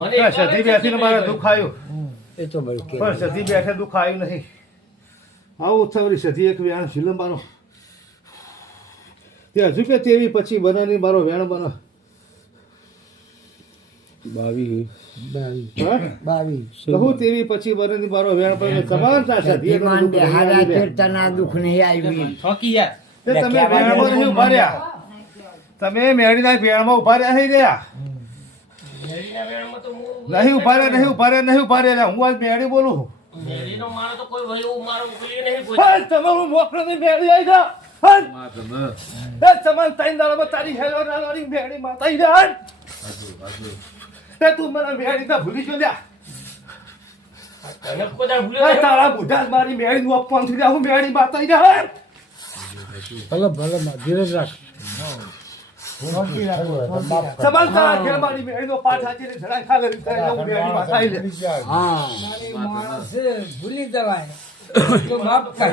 સધી બેસીને મારે દુઃખ આવ્યું એ તો બળ કે પણ સધી બેઠે દુઃખ આવ્યું નહીં. આવું થવરી સધી એક વેણ ફિલ્મ મારો તે હજુ કે તેવી પછી બનાની મારો વેણ બનો 22 કહું તેવી પછી બનાની મારો વેણ બનો સમાનતા સધી હારા કીર્તના દુઃખ નહીં આવી ઠોકી યાર તે તમે વેણમાં નહીં ઉભા રહ્યા, તમે મેળીના વેણમાં ઉભા રહ્યા નહીં રહ્યા. મેરીના વેણમાં તો હું નહીં ઉભા રહ્યા, નહીં ઉભા રહ્યા, નહીં ઉભા રહ્યા. હું આજ મેળી બોલું છું. મેરીનો મારો તો કોઈ ભાઈ એવું મારો ઉકલી નહીં કોઈ. હાલ તમારું મોકળાની મેળી આવી જા. હાલ એ તમારે ત્રણ દાડામાં તારી હેલો નાની મેળી માતા આવી જા. હાલ તે તું મને મેળી તો ભૂલી ગયો લ્યા. તને કોદા ભૂલે આ તારા બુઢા જ મારી મેળીનું અપમાન થઈ જાય. હું મેળી માતા આવી જા. હાલ ભલે ધીરજ રાખ સમાન તારા ઘેર મારી મેળીનો પાઠ હાચીને જણાય ખા લે. હું મેળી માતા આવી લે. હા ભૂલી જવાય તો માફ કર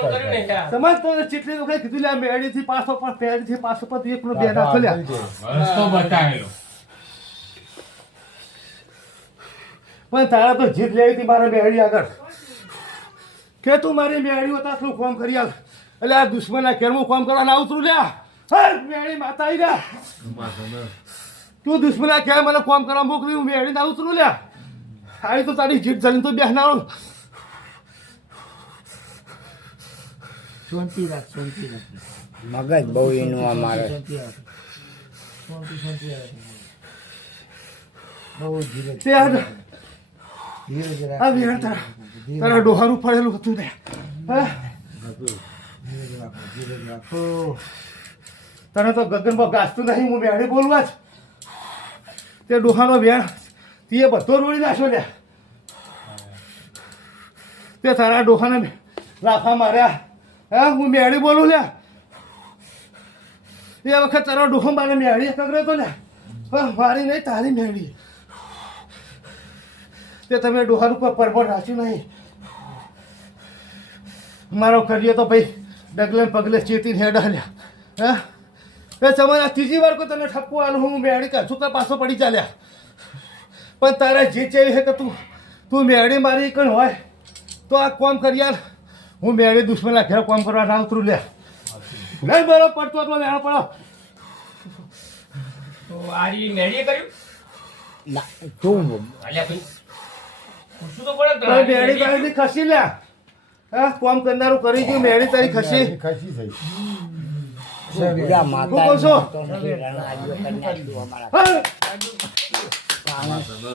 કર્યું ને યાર. સમાજ તો ચીટલી વખત કીધું લ્યા મેળીથી પાછો પણ પેરીથી પાછો પણ એકનો બે નાખો લ્યા. રસ્તો બતાવેલો પણ તારા તો જીત લેવી હતી મારા મેળી આગળ કે તું મારી મેળી હતા તું કોમ કરી આલ. એટલે આ દુશ્મનના ઘેરમાં કોમ કરવાના ઉતરું લ્યા. હા મેળી માતા આવી જા. તું દુશ્મનના ઘેર મને કોમ કરવા મોકલી, હું મેળી ના ઉતરું લ્યા. આવી તો તારી જીત જઈને તો બેસનારો. શાંતિ રાખ મગજ બહુ એનું અમારે બહુ ધીરજ તે આ ધીરજ રાખ આ વેણ તારા ડોહારું પડેલું હતું ને. હા ધીરજ રાખ તને તો ગગનમાં ગાજતું નહીં. હું મેળી બોલવા જ તે ડોહાનો વેણ તે બધો રોડી નાખ્યો લ્યા. તે તારા ડોહાને લાફા માર્યા. હા હું મેળી બોલું લ્યા. એ વખત તારો ડોહો મારે મેળી કગડ્યો તો લ્યા. હા મારી નહીં તારી મેળી. તે તમે ડોહાનું કોઈ પરબોટ રાખ્યું નહીં. મારો કર્યો તો ભાઈ ડગલે પગલે ચેતીને હેડા લ્યા. હા એ તમારા ત્રીજી વાર કોઈ તને ઠપકો આલું હું મેળી કાઢું કે પાછો પડી ચાલ્યા. પણ તારા જે ચેવી છે કે તું મેળી મારી કણ હોય તો આ કોમ કરી યાર. હું મેળી દુશ્મનના ઘેર કોમ કરવા ના ઉતરું લે. નહીં બરો પડતો એટલો મેળો પડો. તો આ રી મેરીએ કર્યું ના તું અલ્યા ભાઈ પૂછું તો પડે તારી મેળી તારીથી ખસી લ્યા. હા કોમ કરનારું કરી ગયું મેળી તારી ખસી. પૂજા માતા હું કહું છું. તો નહીં રણાવ્યો કન્યા તું અમારા હા.